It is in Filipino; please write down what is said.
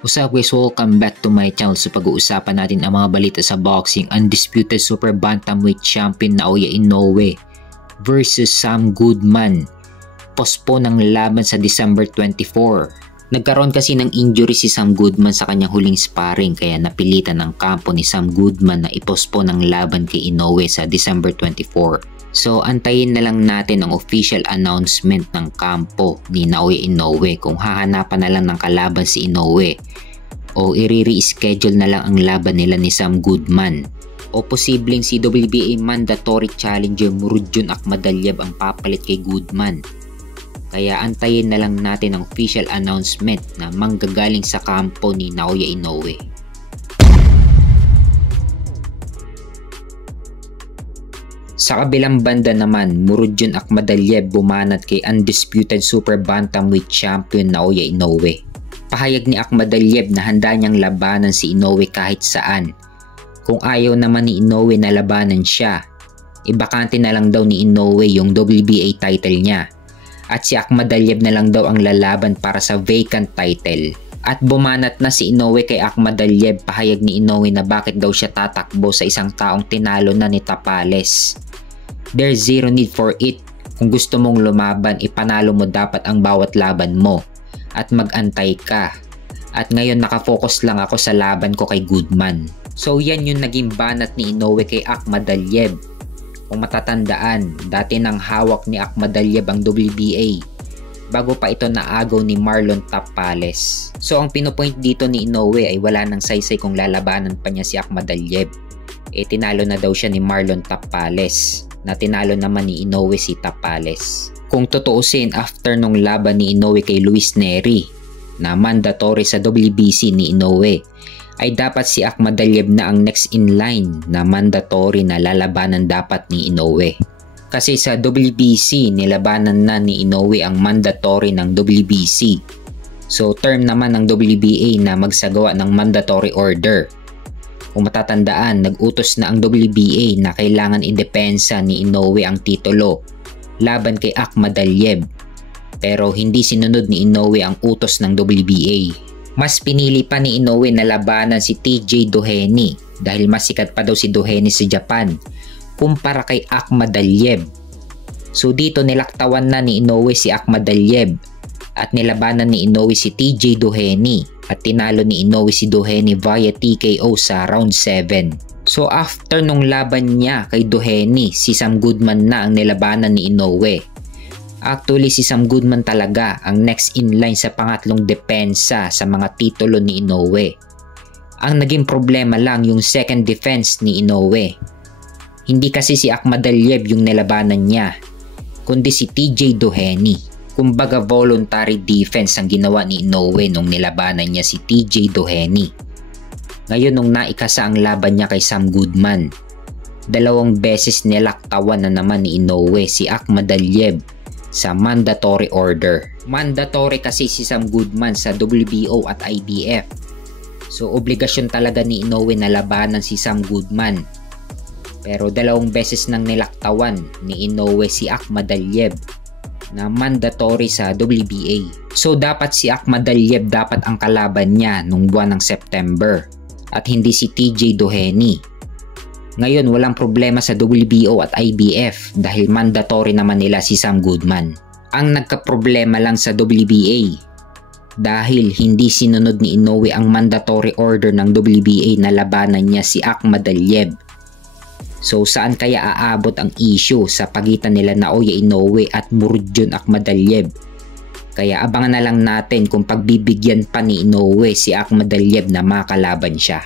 What's up guys, welcome back to my channel. So pag-uusapan natin ang mga balita sa boxing. Undisputed super bantamweight champion Naoya Inoue versus Sam Goodman. Postpone ng laban sa December 24. Nagkaroon kasi ng injury si Sam Goodman sa kanyang huling sparring kaya napilitan ng kampo ni Sam Goodman na i-postpone ang laban kay Inoue sa December 24. So antayin na lang natin ang official announcement ng kampo ni Naoya Inoue kung hahanapan na lang ng kalaban si Inoue o i-reschedule na lang ang laban nila ni Sam Goodman o posibleng si WBA mandatory challenger Murodjon Akhmadaliev ang papalit kay Goodman. Kaya antayin na lang natin ang official announcement na manggagaling sa kampo ni Naoya Inoue. Sa kabilang banda naman, Murodjon Akhmadaliev bumanat kay undisputed super bantamweight champion Naoya Inoue. Pahayag ni Akhmadaliev na handa niyang labanan si Inoue kahit saan. Kung ayaw naman ni Inoue na labanan siya, ibakante na lang daw ni Inoue yung WBA title niya. At si Akhmadaliev na lang daw ang lalaban para sa vacant title. At bumanat na si Inoue kay Akhmadaliev, pahayag ni Inoue na bakit daw siya tatakbo sa isang taong tinalo na ni Tapales. There's zero need for it. Kung gusto mong lumaban, ipanalo mo dapat ang bawat laban mo at mag-antay ka. At ngayon nakafocus lang ako sa laban ko kay Goodman. So yan yung naging banat ni Inoue kay Akhmadaliev. Kung matatandaan, dati nang hawak ni Akhmadaliev ang WBA bago pa ito naagaw ni Marlon Tapales. So ang pinopoint dito ni Inoue ay wala nang saysay kung lalabanan pa niya si Akhmadaliev. Tinalo na daw siya ni Marlon Tapales na tinalo naman ni Inoue si Tapales. Kung tutuusin, after nung laban ni Inoue kay Luis Nery na mandatory sa WBC ni Inoue, ay dapat si Akhmadaliev na ang next in line na mandatory na lalabanan dapat ni Inoue. Kasi sa WBC, nilabanan na ni Inoue ang mandatory ng WBC. So term naman ng WBA na magsagawa ng mandatory order. Kung matatandaan, nag-utos na ang WBA na kailangan idepensa ni Inoue ang titulo laban kay Akhmadaliev. Pero hindi sinunod ni Inoue ang utos ng WBA. Mas pinili pa ni Inoue na labanan si TJ Doheny dahil mas sikat pa daw si Doheny sa Japan kumpara kay Akhmadaliev. So dito nilaktawan na ni Inoue si Akhmadaliev at nilabanan ni Inoue si TJ Doheny at tinalo ni Inoue si Doheny via TKO sa round 7. So after nung laban niya kay Doheny, si Sam Goodman na ang nilabanan ni Inoue. Actually si Sam Goodman talaga ang next in line sa pangatlong depensa sa mga titulo ni Inoue. Ang naging problema lang yung second defense ni Inoue. Hindi kasi si Akhmadaliev yung nilabanan niya, kundi si TJ Doheny. Kumbaga voluntary defense ang ginawa ni Inoue nung nilabanan niya si TJ Doheny. Ngayon nung naikasa ang laban niya kay Sam Goodman, 2 beses nilaktawan na naman ni Inoue si Akhmadaliev sa mandatory order. Mandatory kasi si Sam Goodman sa WBO at IBF. So obligasyon talaga ni Inoue na labanan si Sam Goodman. Pero 2 beses nang nilaktawan ni Inoue si Akhmadaliev na mandatory sa WBA. So dapat si Akhmadaliev dapat ang kalaban niya nung buwan ng September at hindi si TJ Doheny. Ngayon walang problema sa WBO at IBF dahil mandatory naman nila si Sam Goodman. Ang nagkaproblema lang sa WBA dahil hindi sinunod ni Inoue ang mandatory order ng WBA na labanan niya si Akhmadaliev. So saan kaya aabot ang issue sa pagitan nila Naoya Inoue at Murodjon Akhmadaliev? Kaya abangan na lang natin kung pagbibigyan pa ni Inoue si Akhmadaliev na makalaban siya.